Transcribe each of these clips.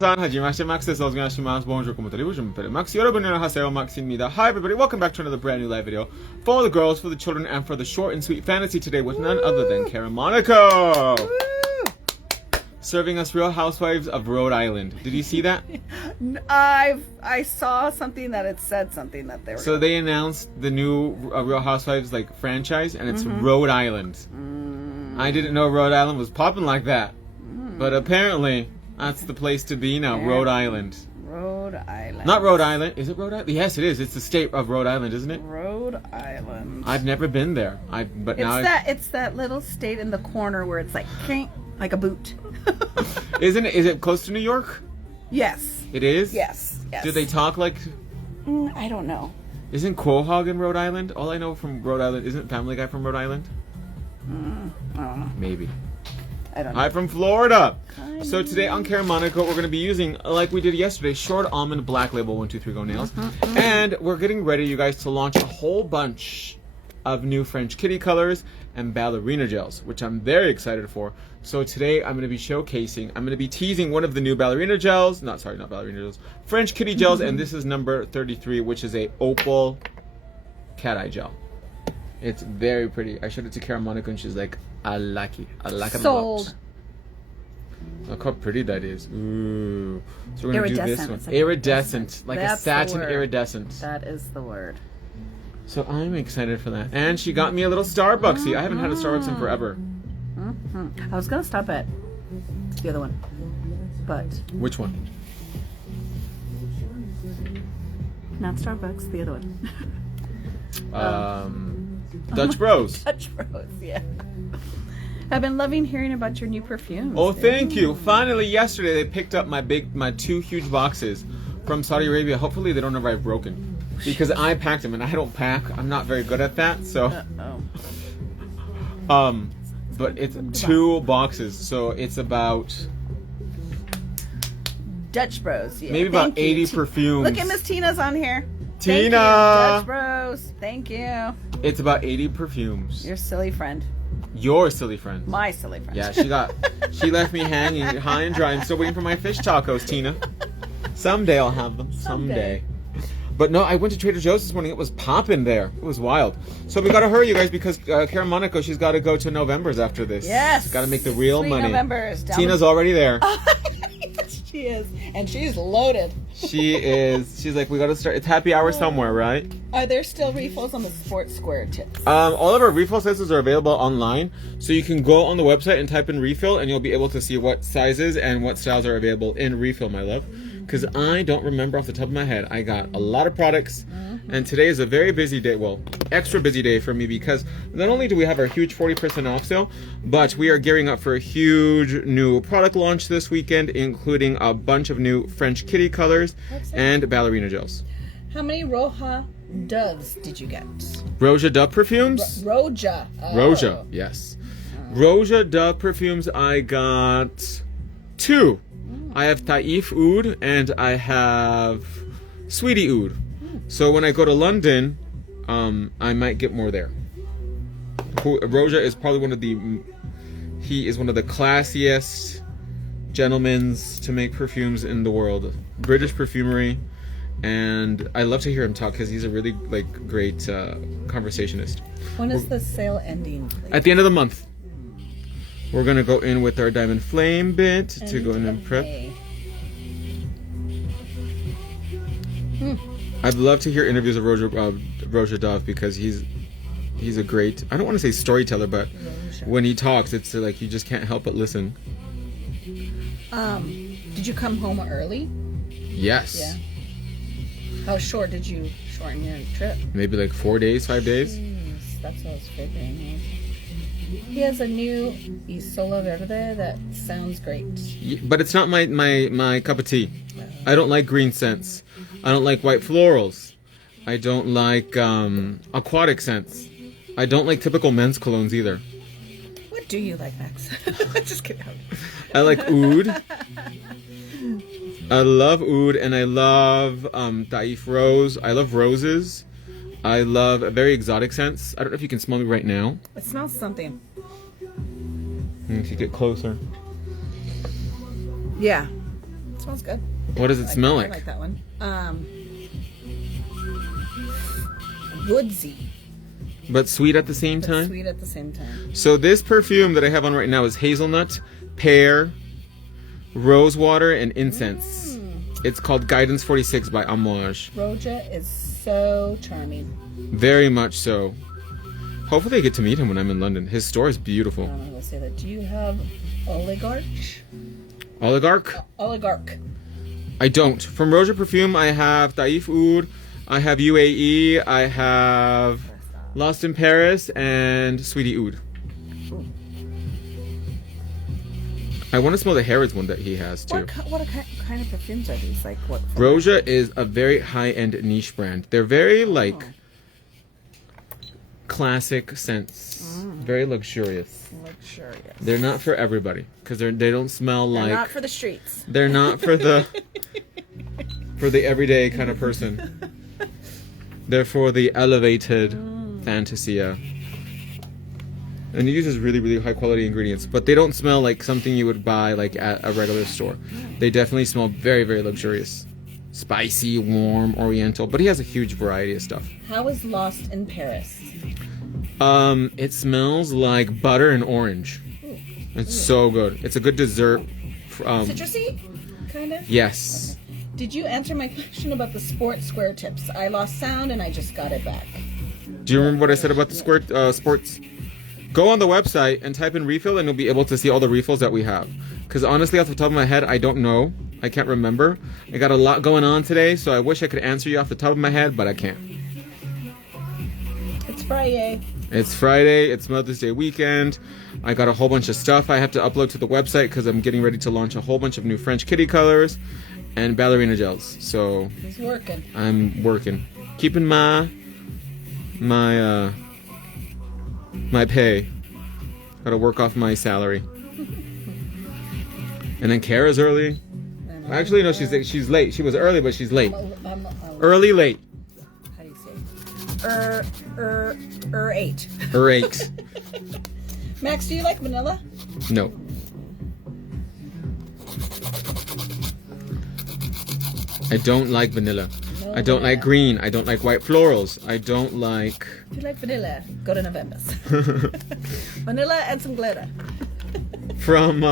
さん、はじめまして、Max です。お願いします。Bonjour, comment allez-vous? Je m'appelle Max. 여러분, 안녕하세요. Max입니다. Hi, everybody. Welcome back to another brand new live video for the girls, for the children, and for the short and sweet fantasy today with none other than Karen Monaco. Serving us Real Housewives of Rhode Island. Did you see that? I saw something that it said something that they were. So they announced the new Real Housewives like franchise, and it's Rhode Island. I didn't know Rhode Island was popping like that, but apparently that's the place to be now. Rhode Island. Rhode Island. Not Rhode Island. Is it Rhode Island? Yes, it is. It's the state of Rhode Island, isn't it? Rhode Island. I've never been there. It's that little state in the corner where it's like a boot. Isn't it? Is it close to New York? Yes. It is? Yes. Do they talk like... I don't know. Isn't Quahog in Rhode Island? All I know from Rhode Island, isn't Family Guy from Rhode Island? I don't know. Maybe. I don't know. I'm from Florida. So today on Karen Monaco, we're going to be using, like we did yesterday, Short Almond Black Label 123 Go Nails. And we're getting ready, you guys, to launch a whole bunch of new French Kitty colors and ballerina gels, which I'm very excited for. So today I'm going to be showcasing, I'm going to be teasing one of the new ballerina gels, not ballerina gels, French Kitty gels, and this is number 33, which is a opal cat eye gel. It's very pretty. I showed it to Karen Monaco and she's like, I like it. I like it a lot. Sold. Look how pretty that is. Ooh. So we're going to do this one. Like iridescent. Like That's a satin the word. iridescent. That is the word. So I'm excited for that. And she got me a little Starbucksy. I haven't had a Starbucks in forever. I was going to stop at the other one. But Which one? not Starbucks, the other one. Dutch Bros. Dutch Bros, yeah. I've been loving hearing about your new perfumes. Oh, thank you. Finally, yesterday they picked up my two huge boxes from Saudi Arabia. Hopefully they don't arrive broken. Because I packed them and I don't pack. I'm not very good at that, so. But it's two boxes, so it's about Dutch Bros, yeah. maybe about 80 perfumes. Look at Miss Tina's on here. Tina! Thank you, Dutch Bros. Thank you. It's about 80 perfumes. Your silly friend. Your silly friend. My silly friend. Yeah, she left me hanging high and dry. I'm still waiting for my fish tacos, Tina. Someday I'll have them. Someday. But no, I went to Trader Joe's this morning. It was popping there. It was wild. So we got to hurry, you guys, because Karen Monaco, she's got to go to November's after this. Yes. She's got to make the real Sweet money. November's. Tina's already there. Yes, she is. And she's loaded. She is. She's like, we got to start. It's happy hour somewhere, right? Are there still refills on the Sports Square tips? All of our refill sizes are available online. So you can go on the website and type in refill, and you'll be able to see what sizes and what styles are available in refill, my love. Because I don't remember off the top of my head. I got a lot of products, and today is a very busy day. Well, extra busy day for me because not only do we have our huge 40% off sale, but we are gearing up for a huge new product launch this weekend, including a bunch of new French Kitty colors and ballerina gels. How many Roja Doves did you get? Roja Dove perfumes? Roja. Oh. Roja, yes. Roja Dove perfumes, I got 2. I have Taif Oud and I have Sweetie Oud. So when I go to London, I might get more there. Roja is probably he is one of the classiest gentlemen to make perfumes in the world. British perfumery, and I love to hear him talk because he's a really great conversationist. When is the sale ending? At the end of the month. We're going to go in with our Diamond Flame bit to go in and prep. I'd love to hear interviews of Roja Dove because he's a great, I don't want to say storyteller, but when he talks, it's like you just can't help but listen. Did you come home early? Yes. Yeah. How short did you shorten your trip? Maybe like 4 days, 5 days. Jeez, that's what I was figuring. He has a new Isola Verde that sounds great. But it's not my cup of tea. I don't like green scents. I don't like white florals. I don't like aquatic scents. I don't like typical men's colognes either. What do you like, Max? Just kidding. I like oud. I love oud, and I love Taif Rose. I love roses. I love very exotic scents. I don't know if you can smell me right now. It smells something. If you get closer. Yeah. smells good. What does it smell I like? like that one. Woodsy, But sweet at the same but time? sweet at the same time. So this perfume that I have on right now is hazelnut, pear, rose water, and incense. It's called Guidance 46 by Amouage. Roja is so charming. Very much so. Hopefully I get to meet him when I'm in London. His store is I beautiful. don't know how to say that. Do you have oligarch? Oligarch? Oligarch. I don't. From Roja Perfume, I have Taif Oud, I have UAE, I have Lost in Paris, and Sweetie Oud. I want to smell the Harrods one that he has too. What kind of perfumes are these? Like what? Roja is a very high-end niche brand. They're very like classic scents, very luxurious. Luxurious. They're not for everybody because they don't smell They're like. not for the streets. They're not for the for the everyday kind of person. They're for the elevated fantasia. And it uses really, really high quality ingredients, but they don't smell like something you would buy like at a regular store. They definitely smell very, very luxurious. Spicy, warm, oriental, but he has a huge variety of stuff. How is Lost in Paris? It smells like butter and orange. It's so good. It's a good dessert. Citrusy, kind of? Yes. Did you answer my question about the sports square tips? I lost sound and I just got it back. Do you remember what I said about the sports? Go on the website and type in refill and you'll be able to see all the refills that we have. Because honestly, off the top of my head, I don't know. I can't remember. I got a lot going on today, so I wish I could answer you off the top of my head, but I can't. It's Friday. It's Friday. It's Mother's Day weekend. I got a whole bunch of stuff I have to upload to the website because I'm getting ready to launch a whole bunch of new French kitty colors and ballerina gels. So He's working. I'm working. Keeping my pay. Gotta work off my salary. And then Kara's early. Actually, no, she's late. She was early, but she's late. Early, late. How do you say? 8. Or 8. Max, do you like vanilla? No. I don't like vanilla. No I don't like vanilla. green. I don't like white florals. I don't like... If you like vanilla, go to November's. Vanilla and some glitter. From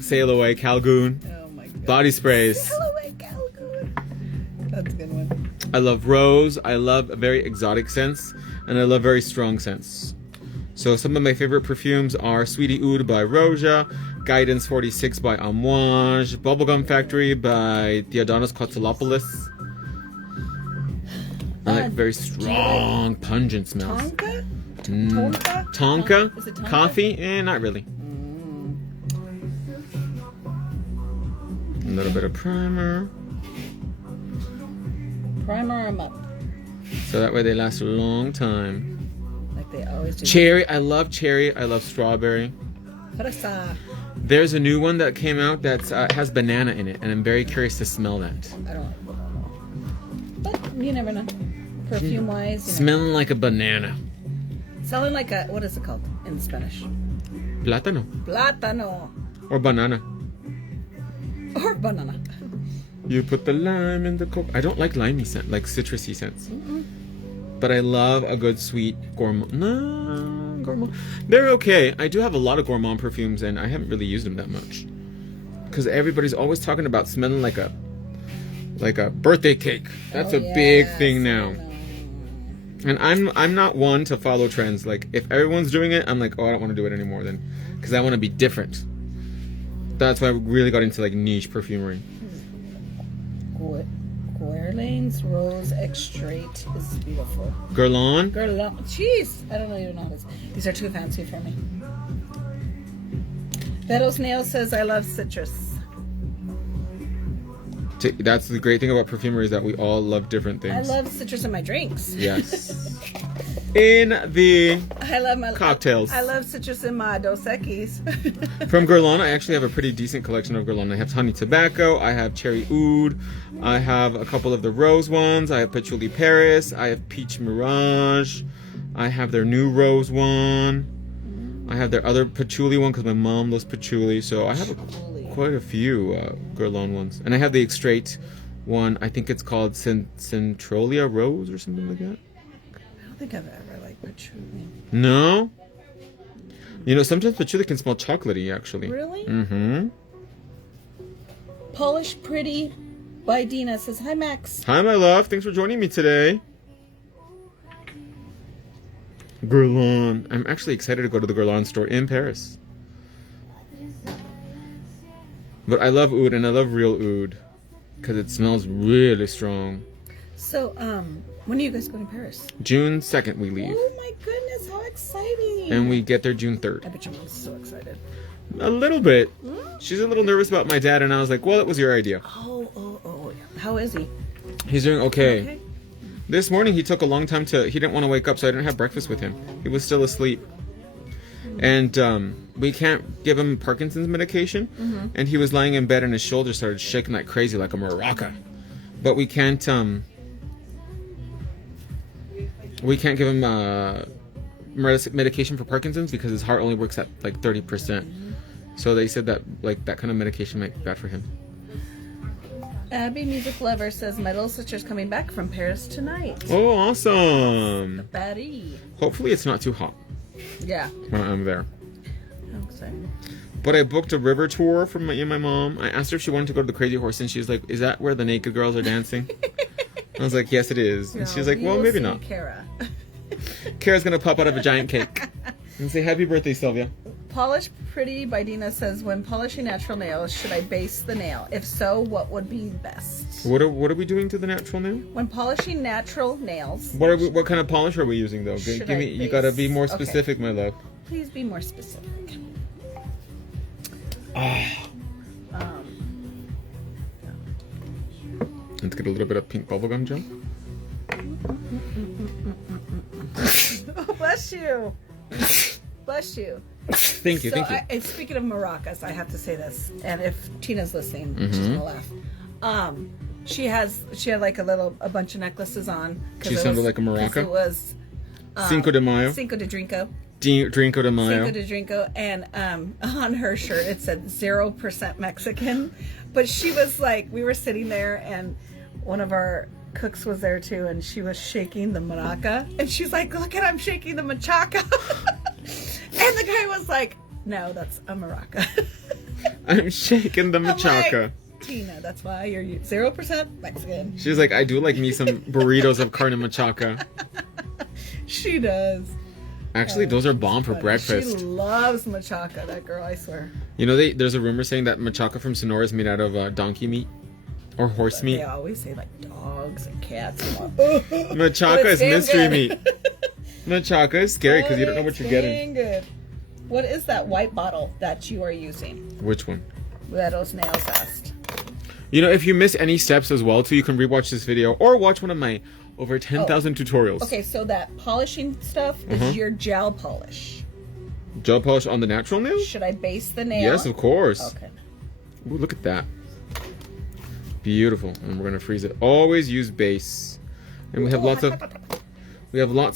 Sail Away, Calgoon. Oh my god. Body sprays. Sail away, Calgoon. That's a good one. I love rose. I love very exotic scents. And I love very strong scents. So some of my favorite perfumes are Sweetie Oud by Roja, Guidance 46 by Amouage, Bubblegum Factory by Theodonos Kotsalopoulos. I like very strong, pungent smells. Tonka? Tonka? Tonka? Is it Tonka? Coffee? Not really. A little bit of primer. Primer them up. So that way they last a long time. Like they always do. Cherry. I love cherry. I love strawberry. Fresa. There's a new one that came out that has banana in it, and I'm very curious to smell that. I don't like banana. But you never know. Perfume wise. Smelling like a banana. Selling like a, what is it called in Spanish? Plátano. Plátano. Or banana. Or banana. You put the lime in the coke. I don't like limey scent, like citrusy scents. But I love a good sweet gourmand. No, gourmand. They're okay. I do have a lot of gourmand perfumes, and I haven't really used them that much. Because everybody's always talking about smelling like a birthday cake. That's a big thing now. And I'm not one to follow trends. Like if everyone's doing it, I'm like, oh, I don't want to do it anymore then, because I want to be different. That's why I really got into like niche perfumery. Guerlain's Rose Extrait is beautiful. Guerlain. Guerlain. Jeez, I don't even know how this. These are too fancy for me. Bettles Nail says I love citrus. That's the great thing about perfumery is that we all love different things. I love citrus in my drinks. Yes. In the I love my cocktails. I love citrus in my Dos Equis. From Guerlain, I actually have a pretty decent collection of Guerlain. I have honey tobacco, I have cherry oud, I have a couple of the rose ones, I have patchouli Paris, I have peach mirage, I have their new rose one, I have their other patchouli one because my mom loves patchouli. So I have quite a few Guerlain ones. And I have the Extrait one. I think it's called Centrolia Rose or something like that. I don't think I've ever liked patchouli. No? You know, sometimes patchouli can smell chocolatey, actually. Really? Mm-hmm. Polish Pretty by Dina says, hi, Max. Hi, my love. Thanks for joining me today. Guerlain. I'm actually excited to go to the Guerlain store in Paris. But I love oud, and I love real oud. Because it smells really strong. So, when are you guys going to Paris? June 2nd we leave. Oh my goodness, how exciting. And we get there June 3rd. I bet your mom's so excited. A little bit. She's a little nervous about my dad, and I was like, well, it was your idea. Oh. How is he? He's doing okay. Okay. This morning he took a long time he didn't want to wake up, so I didn't have breakfast with him. He was still asleep. And we can't give him Parkinson's medication. And he was lying in bed and his shoulders started shaking like crazy, like a maraca. But we can't give him medication for Parkinson's because his heart only works at like 30%. So they said that like that kind of medication might be bad for him. Abby Music Lover says, my little sister's coming back from Paris tonight. Oh, awesome. Betty. Hopefully it's not too hot Yeah. when I'm there. How exciting. But I booked a river tour for me and my mom. I asked her if she wanted to go to the Crazy Horse, and she was like, is that where the naked girls are dancing? I was like, yes, it is. And she was like, well, maybe not. Kara. Kara's going to pop out of a giant cake and say, happy birthday, Sylvia. Polish Pretty by Dina says, when polishing natural nails, should I base the nail? If so, what would be best? What are we doing to the natural nail? When polishing natural nails, What kind of polish are we using, though? Should Give I me. You got to be more base- okay. specific, my love. please be more specific. Let's get a little bit of pink bubblegum gel. Oh, bless you. Bless you. Thank you, So thank you. and speaking of maracas, I have to say this, and if Tina's listening, she's gonna laugh. She had like a bunch of necklaces on. She sounded like a maraca? 'cause it was Cinco de Mayo. Cinco de Drinko. Drinko de Mayo. Cinco de Drinko, and on her shirt it said 0% Mexican. But she was like, we were sitting there, and one of our cooks was there too, and she was shaking the maraca, and she's like, look at I'm shaking the machaca. And the guy was like, no, that's a maraca. I'm shaking the I'm machaca. like, Tina, that's why you're 0% Mexican. She's like, I do like me some burritos of carne machaca. She does. Actually, those are bomb for But breakfast. She loves machaca, that girl, I swear. You know, there's a rumor saying that machaca from Sonora is made out of donkey meat or horse meat. They always say like dogs and cats. And Machaca is damn mystery good. meat. Machaca is scary because you don't know what you're getting. Good. What is that white bottle that you are using? Which one? Meadows Nails asked. You know, if you miss any steps as well, too, you can rewatch this video or watch one of my over 10,000 tutorials. Okay, so that polishing stuff is your gel polish. Gel polish on the natural nail? Should I base the nail? Yes, of course. Okay. Ooh, look at that. Beautiful. And we're gonna freeze it. Always use base. And we have lots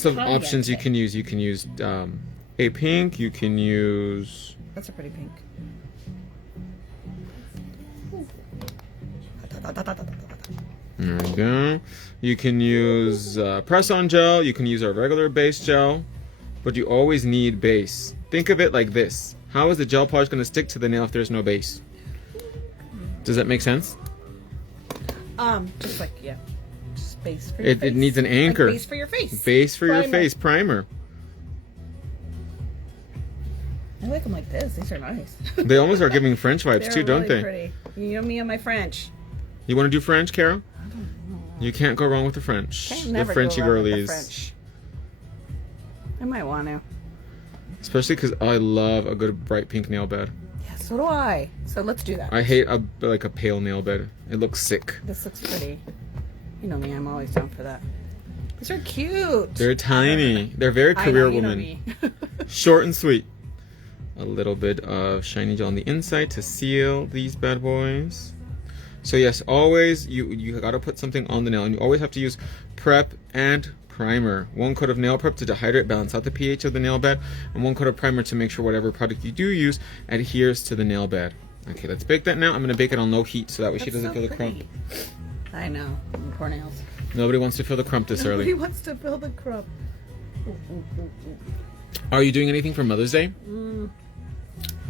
of options you can use. You can use a pink. You can use. That's a pretty pink. There we go. You can use press-on gel. You can use our regular base gel, but you always need base. Think of it like this: how is the gel polish going to stick to the nail if there's no base? Does that make sense? Just like just base for your face. It needs an anchor. Like base for your face. Base for your Primer. face. Primer. I like them like this. These are nice. They almost are giving French vibes They're too, don't really they? Pretty. You know me and my French. You want to do French, Carol? You can't go wrong with the French. Can't The never Frenchy go wrong with the girlies. French. I might want to. Especially because I love a good bright pink nail bed. Yeah, so do I. So let's do that. I hate a pale nail bed. It looks sick. This looks pretty. You know me, I'm always down for that. These are cute. They're tiny. They're very I know, career you know woman. me. Short and sweet. A little bit of shiny gel on the inside to seal these bad boys. So yes, always you gotta put something on the nail, and you always have to use prep and primer. 1 coat of nail prep to dehydrate, balance out the pH of the nail bed, and 1 coat of primer to make sure whatever product you do use adheres to the nail bed. Okay, let's bake that now. I'm gonna bake it on low heat so that way she That's doesn't so feel the crumb. pretty. I know. Poor nails. Nobody wants to feel the crumb this Nobody early. wants to feel the crumb. Are you doing anything for Mother's Day?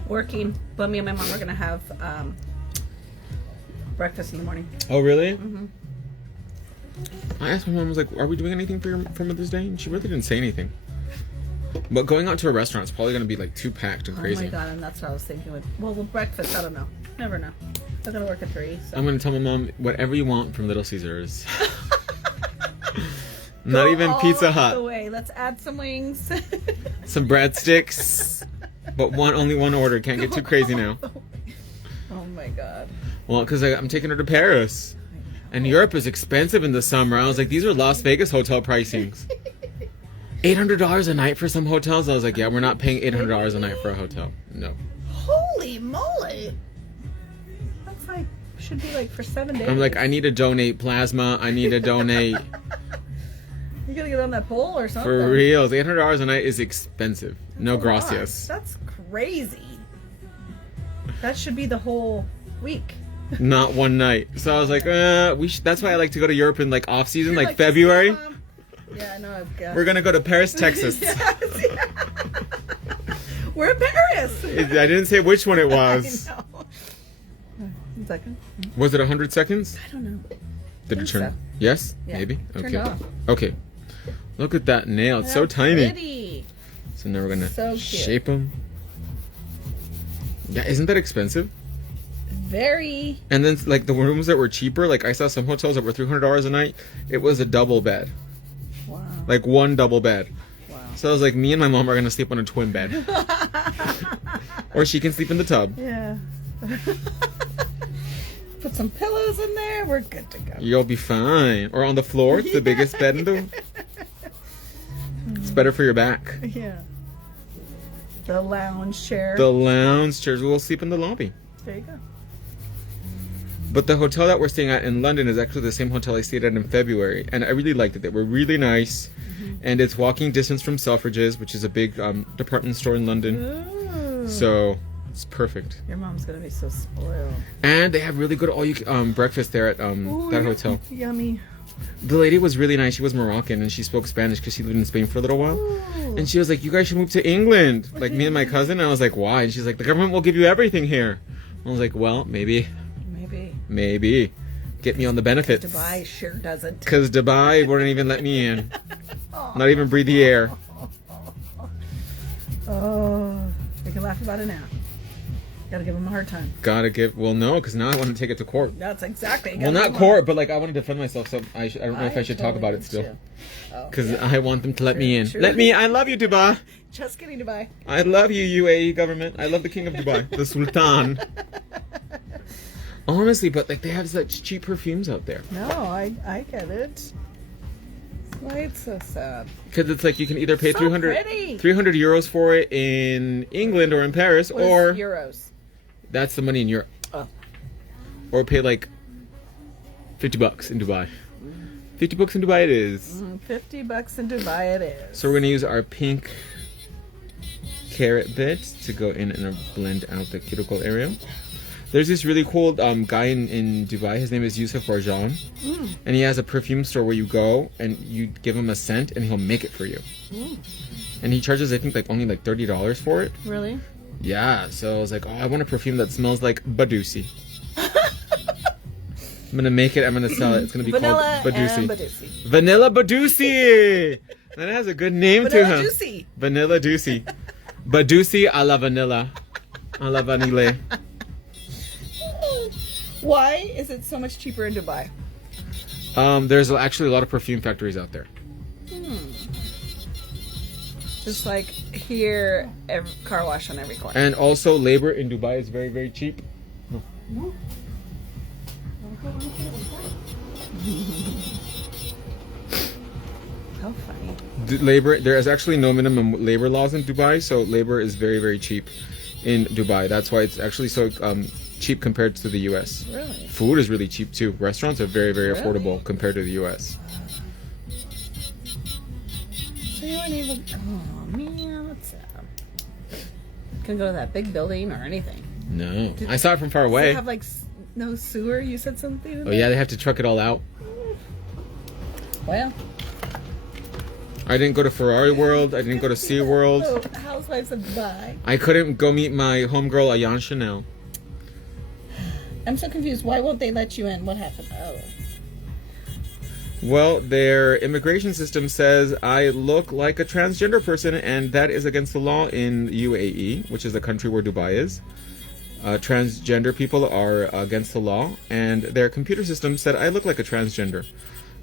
Working, but me and my mom are gonna have breakfast in the morning. Oh, really? I asked my mom, I was like, are we doing anything for Mother's Day? And she really didn't say anything. But going out to a restaurant is probably going to be like too packed and crazy. Oh my god, and that's what I was thinking with breakfast, I don't know. Never know. I'm gonna work at 3, so I'm going to tell my mom, whatever you want from Little Caesars. Not Go even all Pizza the Hut. way. Let's add some wings. Some breadsticks. But only one order. Can't get too crazy now. Oh my god. Well, because I'm taking her to Paris. And Europe is expensive in the summer. I was like, these are Las Vegas hotel pricings. $800 a night for some hotels? I was like, yeah, we're not paying $800 a night for a hotel. No. Holy moly! That's like should be like for 7 days. I'm like, I need to donate plasma. I need to donate. You gotta get on that pole or something. For reals. $800 a night is expensive. No gracias. That's crazy. That should be the whole week. Not one night. So I was like, that's why I like to go to Europe in like off season, You're like February. Yeah, I know. I've got. We're gonna go to Paris, Texas. Yes, yeah. We're in Paris. I didn't say which one it was. I know. 1 second. Was it 100 seconds? I don't know. Did it think turn? so. Yes? Yeah, Maybe? turned Okay. off. Okay. Look at that nail. It's so That's tiny. pretty. So now we're gonna So cute. shape them. Yeah, isn't that expensive? Very. And then like the rooms that were cheaper, like I saw some hotels that were $300 a night. It was a double bed, Wow. like one double bed. Wow. So I was like, me and my mom are gonna sleep on a twin bed, or she can sleep in the tub. Yeah. Put some pillows in there. We're good to go. You'll be fine. Or on the floor. It's the biggest bed in the. It's better for your back. Yeah. The lounge chair. The lounge chairs. We'll sleep in the lobby. There you go. But the hotel that we're staying at in London is actually the same hotel I stayed at in February, and I really liked it. They were really nice, and it's walking distance from Selfridges, which is a big department store in London. Ooh. So it's perfect. Your mom's gonna be so spoiled. And they have really good breakfast there at that hotel. Yummy. The lady was really nice. She was Moroccan, and she spoke Spanish because she lived in Spain for a little while. Ooh. And she was like, "You guys should move to England." Like me and my cousin. I was like, "Why?" And she's like, "The government will give you everything here." I was like, "Well, maybe." Maybe. Get me on the benefits. Dubai sure doesn't. Because Dubai wouldn't even let me in. Not even breathe the air. Oh, we can laugh about it now. Gotta give him a hard time. Well, no, because now I want to take it to court. That's exactly. Well, not court, but like I want to defend myself, so I don't know if I should talk about it still. Because I want them to let me in. True. Let me, I love you, Dubai. Just kidding, Dubai. I love you, UAE government. I love the king of Dubai, the Sultan. Honestly, but like they have such cheap perfumes out there. No, I get it. Why it's so sad. Because it's like you can either pay So 300 pretty. euros for it in England or in Paris, What or is euros? that's the money in Europe. Oh. Or pay like $50 in Dubai. $50 in Dubai it is. $50 in Dubai it is. So we're gonna use our pink carrot bit to go in and blend out the cuticle area. There's this really cool guy in Dubai. His name is Yusuf Barjan. And he has a perfume store where you go and you give him a scent and he'll make it for you. And he charges, I think, like only like $30 for it. Really? Yeah, so I was like, oh, I want a perfume that smells like Badusi. I'm gonna make it, I'm gonna sell it. It's gonna be Vanilla called Badusi. and Badusi. Vanilla Badusi! That has a good name to Vanilla him. Juicy. Vanilla Dusi. Badusi a la vanilla. A la vanille. Why is it so much cheaper in Dubai? There's actually a lot of perfume factories out there. Just like here, car wash on every corner. And also labor in Dubai is very, very cheap. How funny. Labor, there is actually no minimum labor laws in Dubai, so labor is very, very cheap in Dubai. That's why it's actually so cheap compared to the US. Really? Food is really cheap too. Restaurants are very, very Really? affordable compared to the US. So you weren't able. Oh man, that's sad. Couldn't go to that big building or anything. No. I saw it from far Does away. it have like no sewer? You said something. Oh yeah, they have to truck it all out. Well. I didn't go to Ferrari World. I didn't go to Sea World. Oh, Housewives of Dubai. I couldn't go meet my homegirl Ayan Chanel. I'm so confused. Why won't they let you in? What happened? Oh. Well, their immigration system says I look like a transgender person, and that is against the law in UAE, which is the country where Dubai is. Transgender people are against the law, and their computer system said I look like a transgender.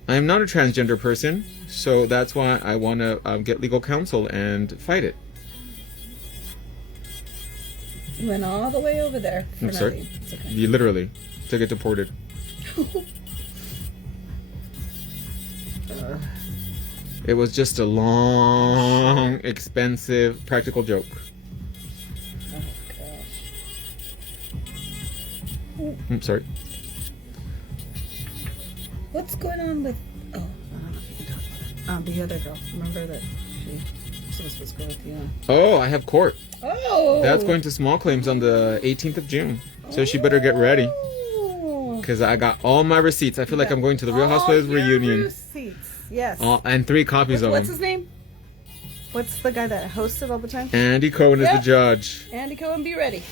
I am not a transgender person, so that's why I want to get legal counsel and fight it. You went all the way over there for I'm sorry. nothing. It's okay. You literally to get deported. It was just a long, expensive, practical joke. Oh gosh. I'm sorry. What's going on with? Oh, I don't know if you can talk about it. The other girl. Remember that she was supposed to go with you. Oh, I have court. Oh. That's going to small claims on the 18th of June. So she better get ready. Oh. Because I got all my receipts. I feel like I'm going to the Real Housewives All your reunion. Receipts. Yes. And 3 copies of What's them. his name? What's the guy that hosted all the time? Andy Cohen is Yep. the judge. Andy Cohen, be ready.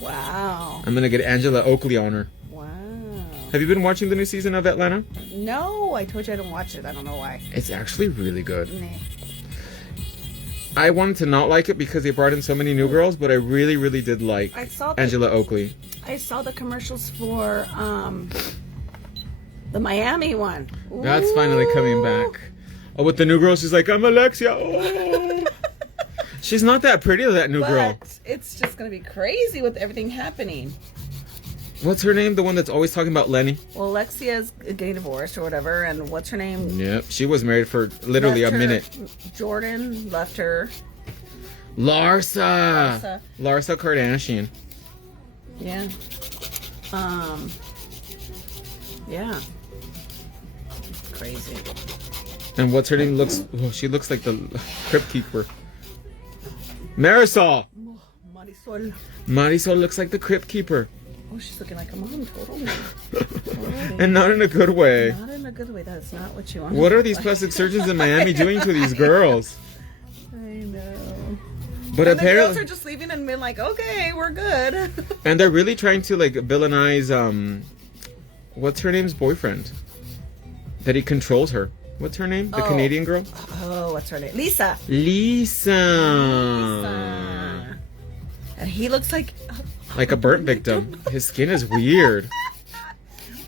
Wow. I'm going to get Angela Oakley on her. Wow. Have you been watching the new season of Atlanta? No, I told you I don't watch it. I don't know why. It's actually really good. Nah. I wanted to not like it because they brought in so many new girls, but I really, really did like I saw the, Angela Oakley. I saw the commercials for the Miami one. That's finally coming back. Oh, with the new girl, she's like, I'm Alexia. Oh. She's not that pretty, that new girl. But it's just gonna be crazy with everything happening. What's her name? The one that's always talking about Lenny? Well, Alexia's getting divorced or whatever, and what's her name? Yep. She was married for literally a Left her- minute. Jordan left her. Larsa Kardashian. Yeah. Yeah. Crazy. And what's her name? She looks like the Crypt Keeper. Marisol. Marisol. Marisol looks like the Crypt Keeper. Oh, she's looking like a mom, totally. And not in a good way. Not in a good way. That's not what you want. What are these plastic surgeons in Miami doing to these girls? I know. But And the girls apparently, are just leaving and being like, okay, we're good. and they're really trying to like villainize what's her name's boyfriend? That he controls her. What's her name? The Oh. Canadian girl? Oh, what's her name? Lisa. Lisa. And he looks like. Like a burnt victim. His skin is weird.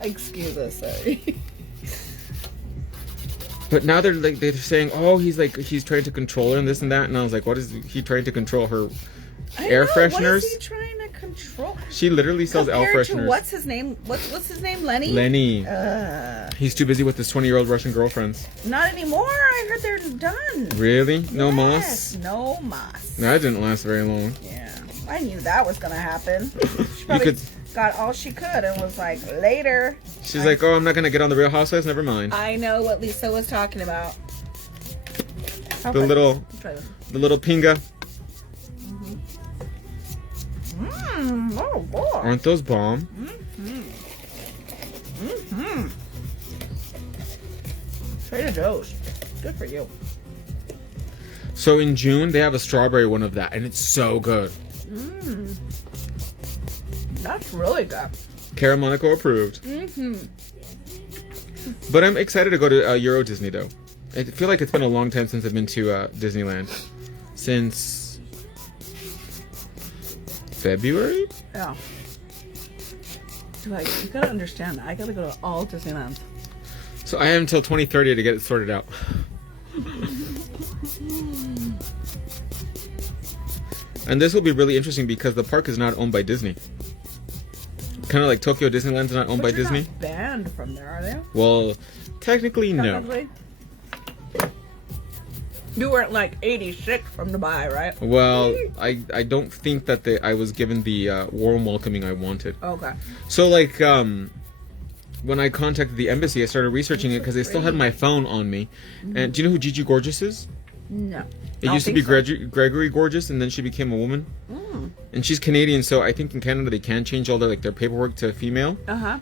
Excuse us, sorry. But now they're saying, oh, he's trying to control her and this and that, and I was like, what is he trying to control her? Air fresheners? What is he trying to control? She literally sells air Compared to fresheners. what's his name? What's his name? Lenny. Lenny. He's too busy with his 20-year-old Russian girlfriends. Not anymore. I heard they're done. Really? No Yes, moss? no moss. That didn't last very long. Yeah, I knew that was gonna happen. She You probably could. got all she could and was like, later. She's like, oh, I'm not gonna get on the Real Housewives. Never mind. I know what Lisa was talking about. The little pinga. Oh boy. Aren't those bomb? Trader Joe's. Good for you. So in June they have a strawberry one of that, and it's so good. That's really good. Cara Monaco approved. But I'm excited to go to Euro Disney though. I feel like it's been a long time since I've been to Disneyland. Since February? Yeah. You gotta understand, I gotta go to all Disneylands. So I have until 2030 to get it sorted out. And this will be really interesting because the park is not owned by Disney. Kind of like Tokyo Disneyland's not owned by But you're Disney. not banned from there, are they? Well, technically no. Technically? You weren't like 86 from Dubai, right? Well, I don't think that I was given the warm welcoming I wanted. Okay. So like when I contacted the embassy, I started researching it because they still had my phone on me. And do you know who Gigi Gorgeous is? No. It used to be Gregory Gorgeous, and then she became a woman. And she's Canadian, so I think in Canada they can change all their paperwork to female.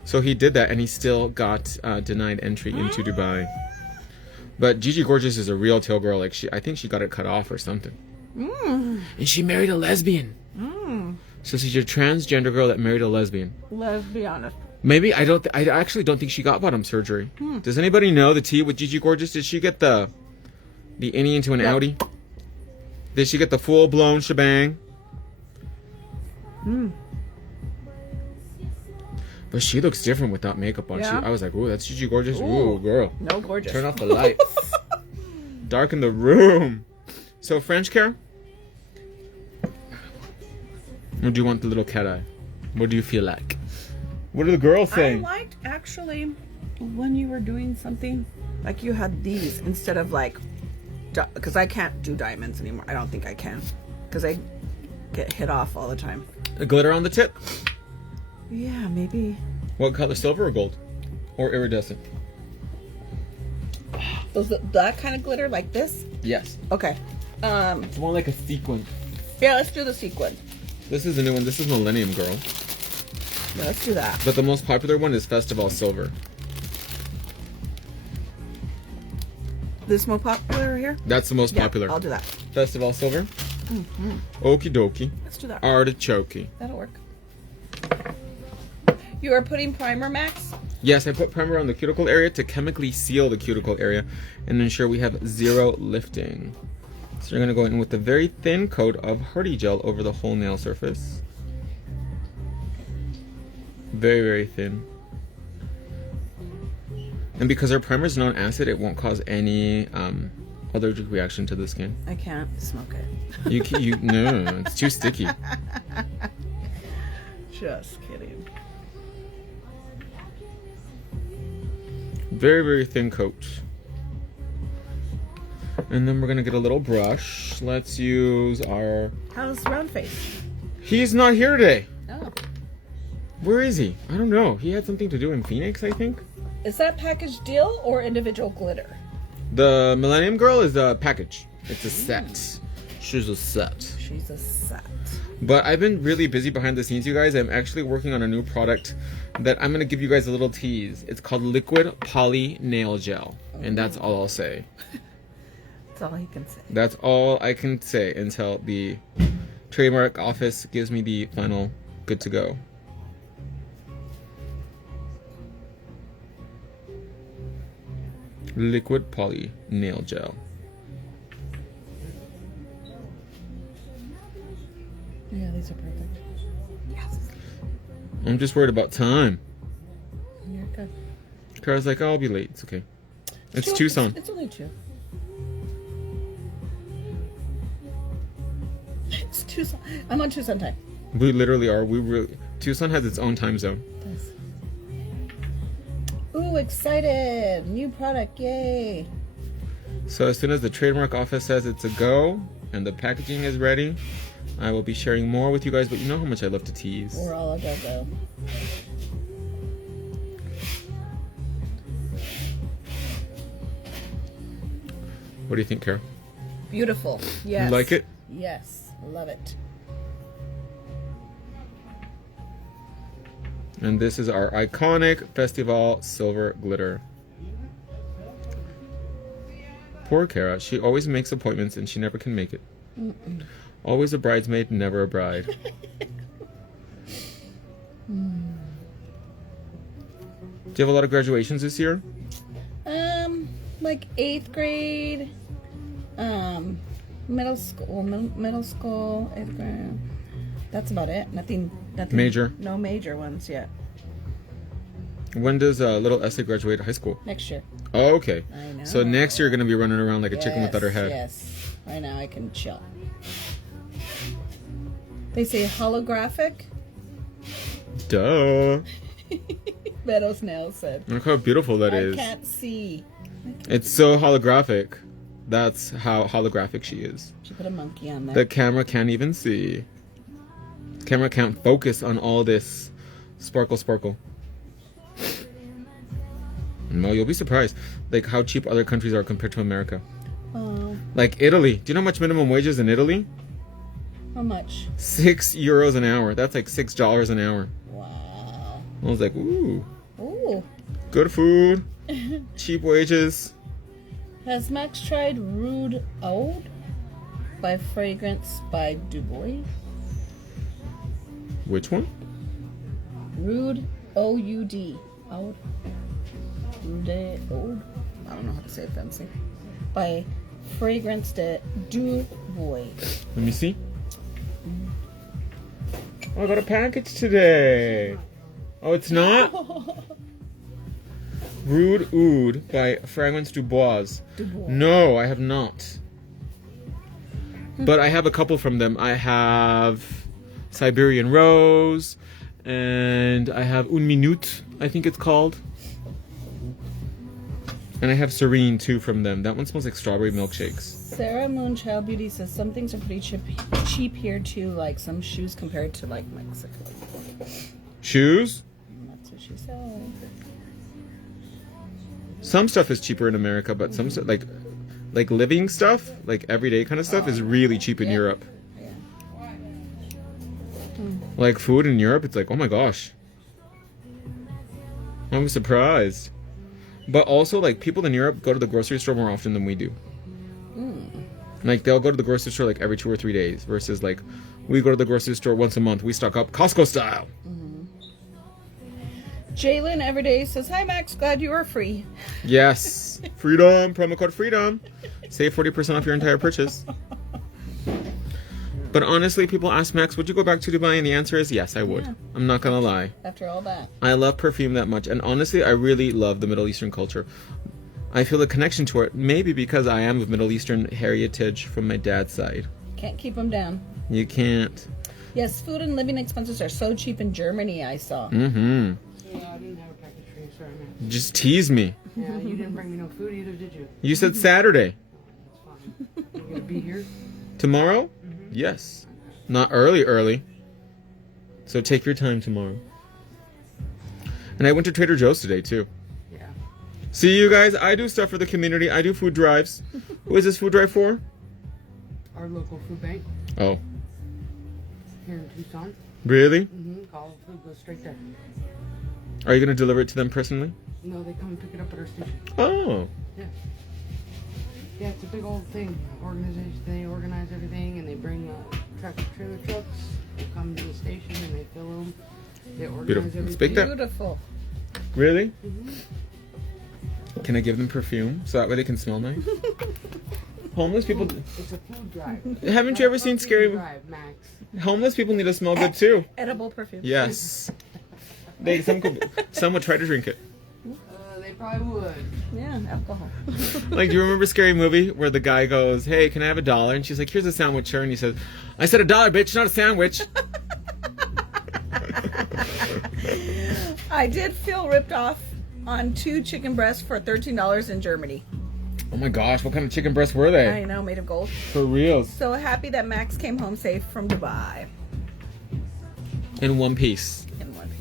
So he did that, and he still got denied entry into Dubai. But Gigi Gorgeous is a real tail girl. Like I think she got it cut off or something. And she married a lesbian. So she's a transgender girl that married a lesbian. Let's be honest. Maybe I actually don't think she got bottom surgery. Does anybody know the tea with Gigi Gorgeous? Did she get the innie into an Audi? Did she get the full blown shebang? But she looks different without makeup on. Yeah. I was like, ooh, that's Gigi Gorgeous. Ooh, girl. No, gorgeous. Turn off the lights. Darken the room. So French care? Or do you want the little cat eye? What do you feel like? What are the girls saying? I liked actually when you were doing something like you had these instead of like, because I can't do diamonds anymore. I don't think I can because I get hit off all the time. A glitter on the tip? Yeah, maybe. What color? Silver or gold? Or iridescent? That kind of glitter like this? Yes. Okay. It's more like a sequin. Yeah, let's do the sequin. This is a new one. This is Millennium Girl. Yeah, let's do that. But the most popular one is Festival Silver. This most popular here? That's the most popular. I'll do that. Festival Silver. Okie dokie. Let's do that. Artichoke. That'll work. You are putting primer, Max? Yes, I put primer on the cuticle area to chemically seal the cuticle area and ensure we have zero lifting. So you're going to go in with a very thin coat of Hardy Gel over the whole nail surface. Very, very thin. And because our primer is non-acid, it won't cause any allergic reaction to the skin. I can't smoke it. No, it's too sticky. Just kidding. Very, very thin coat. And then we're gonna get a little brush. Let's use our... How's round face? He's not here today. Oh. Where is he? I don't know. He had something to do in Phoenix, I think. Is that package deal or individual glitter? The Millennium Girl is a package. It's a set. She's a set. She's a set. But I've been really busy behind the scenes, you guys. I'm actually working on a new product that I'm going to give you guys a little tease. It's called Liquid Poly Nail Gel. And that's all I'll say. That's all he can say. That's all I can say until the trademark office gives me the final good to go. Liquid Poly Nail Gel. Yeah, these are perfect. Yes. I'm just worried about time. You're good. Kara's like, oh, I'll be late. It's okay. It's Tucson. It's only 2. It's Tucson. I'm on Tucson time. We literally are. Tucson has its own time zone. It does. Ooh, excited. New product. Yay. So as soon as the trademark office says it's a go and the packaging is ready, I will be sharing more with you guys, but you know how much I love to tease. We're all a go-go. What do you think, Kara? Beautiful. Yes. You like it? Yes. Love it. And this is our iconic Festival Silver Glitter. Poor Kara. She always makes appointments and she never can make it. Always a bridesmaid, never a bride. Do you have a lot of graduations this year? Like 8th grade, middle school, 8th grade. That's about it. Nothing Major? No major ones yet. When does little Essie graduate high school? Next year. Oh, okay. I know. So next year you're going to be running around like a chicken without her head. Yes. Right now I can chill. They say holographic. Duh. Meadows Nails said. Look how beautiful that is. I can't see. It's so holographic. That's how holographic she is. She put a monkey on there. The camera can't even see. The camera can't focus on all this sparkle. No, you'll be surprised, like how cheap other countries are compared to America. Oh. Like Italy. Do you know how much minimum wage is in Italy? How much? €6 an hour. That's like $6 an hour. Wow. I was like, ooh, Ooh. good food, cheap wages. Has Max tried Rude Oud by Fragrance by Dubois? Which one? Rude O-U-D. Oud. Rude Oud. I don't know how to say it fancy. By Fragrance de Dubois. Let me see. Oh, I got a package today. Oh, it's not? Rude Oud by Fragrance Dubois. No, I have not. But I have a couple from them. I have Siberian Rose, and I have Une Minute, I think it's called. And I have Serene too from them. That one smells like strawberry milkshakes. Sarah Moonchild Beauty says some things are pretty cheap here too, like some shoes compared to like Mexico. Shoes? That's what she said. Some stuff is cheaper in America, but some stuff, like living stuff, like everyday kind of stuff, is really cheap in Europe. Yeah. Like food in Europe, it's like, oh my gosh. I'm surprised. But also, like, people in Europe go to the grocery store more often than we do. Like, they'll go to the grocery store like every 2 or 3 days, versus like we go to the grocery store once a month. We stock up Costco style. Jalen Everyday says, "Hi Max, glad you are free." Yes. Freedom. Promo code FREEDOM. Save 40% off your entire purchase. But honestly, people ask Max, would you go back to Dubai? And the answer is yes, I would. Yeah. I'm not gonna lie. After all that. I love perfume that much. And honestly, I really love the Middle Eastern culture. I feel a connection to it, maybe because I am of Middle Eastern heritage from my dad's side. Can't keep them down. You can't. Yes, food and living expenses are so cheap in Germany, I saw. Mm-hmm. Yeah, I didn't have a package for you, sorry, man. Just tease me. Yeah, you didn't bring me no food either, did you? You said Saturday. That's fine. You gonna be here? Tomorrow? Yes. Not early. So take your time tomorrow. And I went to Trader Joe's today, too. Yeah. See, you guys, I do stuff for the community. I do food drives. Who is this food drive for? Our local food bank Oh, here in Tucson. really? Call the food goes straight there. Are you going to deliver it to them personally? No, they come and pick it up at our station. Oh. Yeah. Yeah, it's a big old thing. Organization. They organize everything, and they bring tractor trailer trucks. They come to the station and they fill them. They organize Beautiful. everything. Let's bake that. Beautiful. Really? Can I give them perfume so that way they can smell nice? Homeless people... It's a food drive. Haven't you ever seen Food Scary... drive, Max. Homeless people need to smell good, too. Edible perfume. Yes. Some would try to drink it. They probably would. Yeah, alcohol. Like, do you remember Scary Movie where the guy goes, "Hey, can I have $1?" And she's like, "Here's a sandwich, sir." And he says, "I said $1, bitch, not a sandwich." I did feel ripped off on 2 chicken breasts for $13 in Germany. Oh my gosh, what kind of chicken breasts were they? I know, made of gold. For reals. So happy that Max came home safe from Dubai In one piece. in one piece.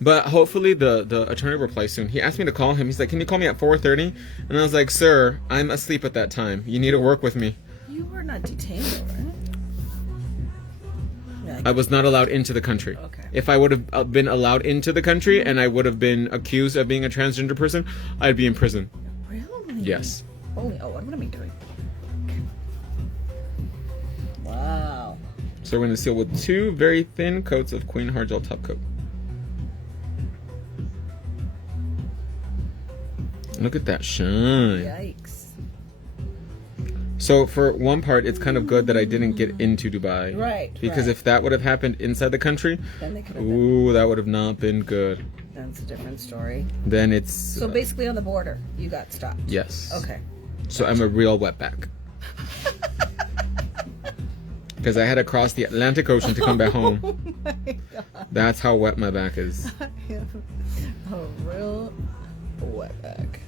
But hopefully the attorney replies soon. He asked me to call him. He's like, "Can you call me at 4:30?" And I was like, "Sir, I'm asleep at that time. You need to work with me." You were not detained, though, right? Yeah, I was not allowed into the country. Okay. If I would have been allowed into the country and I would have been accused of being a transgender person, I'd be in prison. really? Yes. Holy, what am I doing? Wow. So we're going to seal with 2 very thin coats of Queen Hard Gel Top Coat. Look at that shine. Yikes. So for one part, it's kind of good that I didn't get into Dubai. Right. Because right. if that would have happened inside the country, Then they could have been. ooh, that would have not been good. That's a different story. Then it's... So basically on the border, you got stopped. yes. Okay. So I'm a real wetback. Because I had to cross the Atlantic Ocean to come back home. Oh my God. That's how wet my back is. I am a real wetback.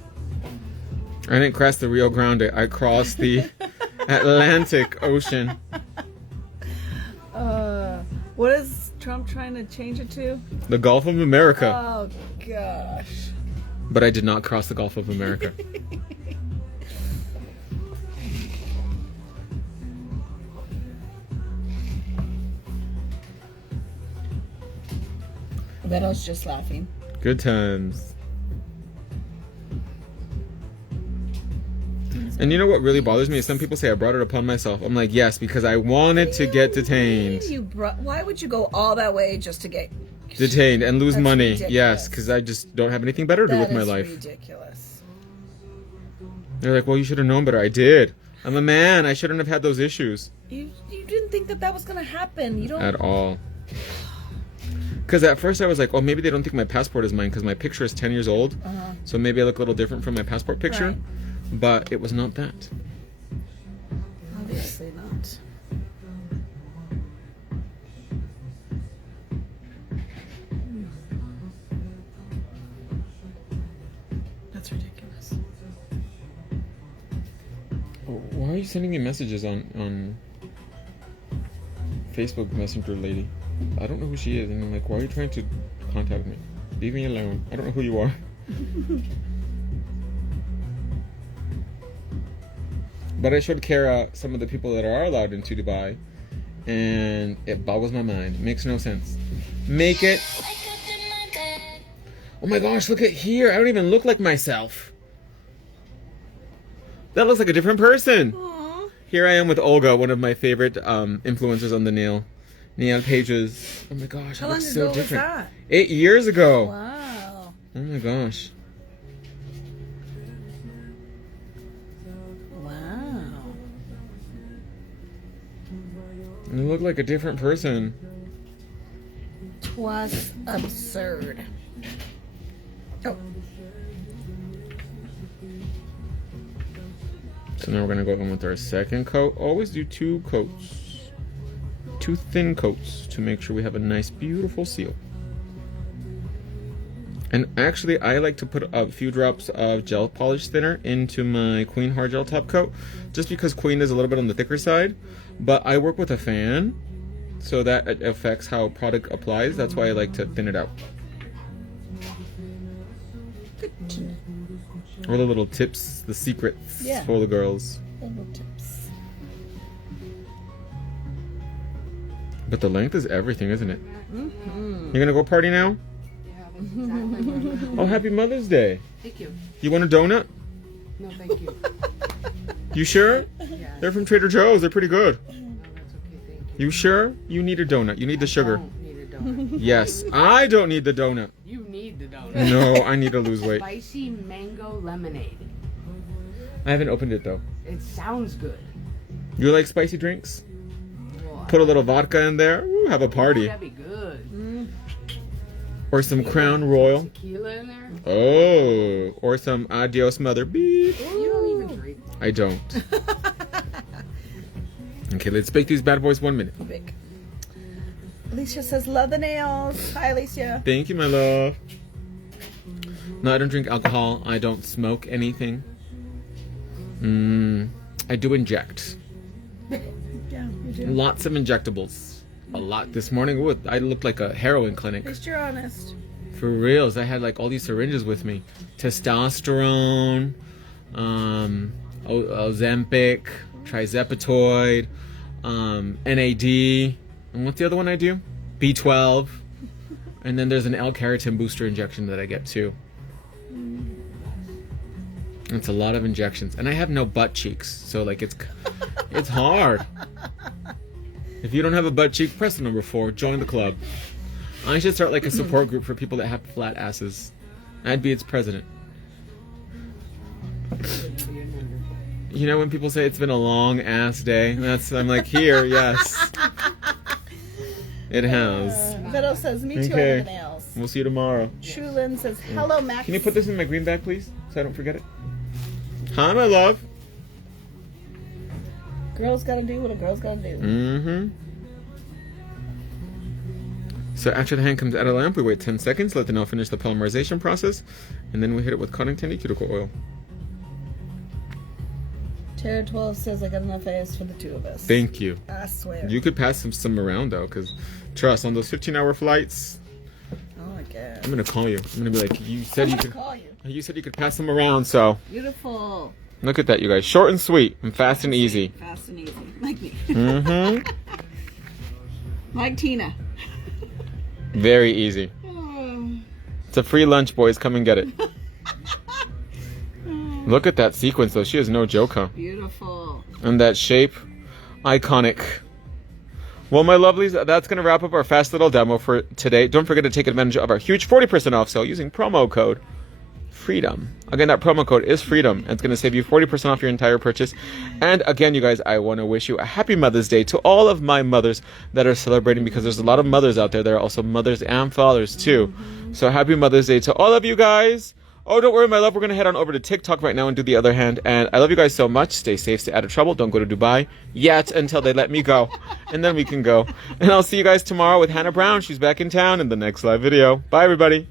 I didn't cross the Rio Grande. I crossed the Atlantic Ocean. What is Trump trying to change it to? The Gulf of America. Oh gosh. But I did not cross the Gulf of America. Veto's just laughing. Good times. And you know what really bothers me is some people say I brought it upon myself. I'm like, yes, because I wanted to get detained. Why would you go all that way just to get Detained and lose That's money. ridiculous. Yes, because I just don't have anything better to do with my life. Ridiculous. They're like, well, you should have known better. I did. I'm a man. I shouldn't have had those issues. You didn't think that was gonna happen. You don't. At all. Because at first I was like, oh, maybe they don't think my passport is mine because my picture is 10 years old. So maybe I look a little different from my passport picture. Right. But it was not that. Obviously not. That's ridiculous. Why are you sending me messages on Facebook Messenger, lady? I don't know who she is. And I'm like, why are you trying to contact me? Leave me alone. I don't know who you are. But I showed Kara some of the people that are allowed into Dubai, and it boggles my mind. It makes no sense. Make it. Oh my gosh, look at here. I don't even look like myself. That looks like a different person. Aww. Here I am with Olga, one of my favorite influencers on the nail pages. Oh my gosh, How I long look ago so was different. that? 8 years ago. Wow. Oh my gosh. Wow. You look like a different person. 'Twas absurd. Oh. So now we're gonna go in with our second coat. Always do 2 coats. 2 thin coats to make sure we have a nice, beautiful seal. And actually, I like to put a few drops of gel polish thinner into my Queen Hard Gel top coat, just because Queen is a little bit on the thicker side. But I work with a fan, so that it affects how product applies. That's why I like to thin it out. Good to know. All the little tips, the secrets Yeah. for the girls. Little tips. But the length is everything, isn't it? Mm-hmm. You're gonna go party now? Yeah, that's exactly what I'm doing. Oh, happy Mother's Day. Thank you. You want a donut? No, thank you. You sure? Yeah. They're from Trader Joe's. They're pretty good. No, that's okay, thank you. You sure? You need a donut. You need the sugar. Don't need a donut. Yes. I don't need the donut. You need the donut. No, I need to lose weight. Spicy mango lemonade. I haven't opened it though. It sounds good. You like spicy drinks? Well, Put a little vodka in there. Ooh, have a party. That'd be good. Or some Crown Royal. Tequila in there? Oh. Or some Adios Mother Beep. You don't even drink that. I don't. Okay, let's bake these bad boys 1 minute. Big. Alicia says, love the nails. Hi, Alicia. Thank you, my love. No, I don't drink alcohol. I don't smoke anything. I do inject. Yeah, you do. Lots of injectables. A lot. This morning, ooh, I looked like a heroin clinic. At least you're honest. For reals. I had like all these syringes with me. Testosterone, Ozempic, Trizepatoid, NAD. And what's the other one I do? B12. And then there's an L-carotene booster injection that I get too. It's a lot of injections. And I have no butt cheeks. So like it's hard. If you don't have a butt cheek, press the number 4. Join the club. I should start like a support group for people that have flat asses. I'd be its president. You know when people say it's been a long ass day? I'm like, here, yes. It has. Vito says, me too, I Okay. love the nails. We'll see you tomorrow. Trulin says, hello, Max. Can you put this in my green bag, please? So I don't forget it. Hi, my love. Girls gotta do what a girl's gotta do. Mm-hmm. So after the hand comes out of the lamp, we wait 10 seconds, let the nail finish the polymerization process, and then we hit it with cotton candy cuticle oil. Tara 12 says, I got enough ass for the 2 of us. Thank you. I swear. You could pass some around though, because trust, on those 15-hour flights, Oh my god. I'm gonna call you. I'm gonna be like, you said you could. Call you. You said you could pass them around, so Beautiful. look at that, you guys. Short and sweet, and fast and easy. Fast and easy. Like me. Mm-hmm. Like Tina. Very easy. It's a free lunch, boys. Come and get it. Look at that sequence, though. She is no joke, huh? Beautiful. And that shape, iconic. Well, my lovelies, that's going to wrap up our fast little demo for today. Don't forget to take advantage of our huge 40% off sale using promo code FREEDOM. Again, that promo code is FREEDOM, and it's going to save you 40% off your entire purchase. And again, you guys, I want to wish you a happy Mother's Day to all of my mothers that are celebrating, because there's a lot of mothers out there. There are also mothers and fathers, too. So happy Mother's Day to all of you guys. Oh, don't worry, my love. We're going to head on over to TikTok right now and do the other hand. And I love you guys so much. Stay safe, stay out of trouble. Don't go to Dubai yet until they let me go. And then we can go. And I'll see you guys tomorrow with Hannah Brown. She's back in town in the next live video. Bye, everybody.